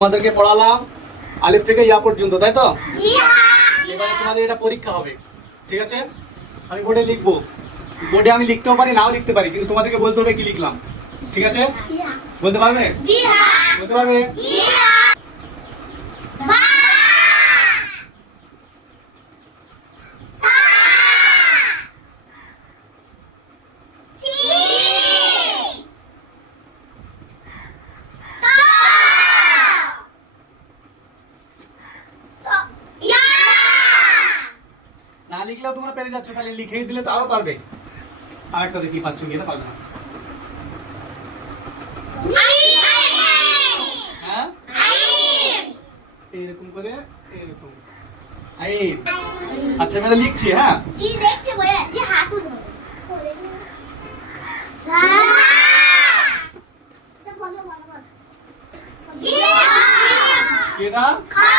তোমাদেরকে পড়ালাম আলিফ থেকে ইয়া পর্যন্ত, তাই তো? জি হ্যাঁ। এবারে তোমাদের এটা পরীক্ষা হবে, ঠিক আছে? আমি বোর্ডে লিখবো, বোর্ডে আমি লিখতেও পারি নাও লিখতে পারি, কিন্তু তোমাদেরকে বলতে হবে কি লিখলাম, ঠিক আছে? বলতে পারবে? জি হ্যাঁ। বলতে পারবে? জি হ্যাঁ। বা সা সি তা ইয়া। না লিখলেও তোমরা পেরে যাচ্ছ, তাহলে লিখে দিলে তো আরো পারবে। আরেকটা দেখি পাচ্ছ কি, এটা পারবে না। হ্যাঁ, এরকম করে, এরকম আইন। আচ্ছা আমি এটা লিখছি, হ্যাঁ? জি দেখছে বলে যে হাত উঠো সা সব বন্ধ বন্ধ কর জি হ্যাঁ। কি এটা? খা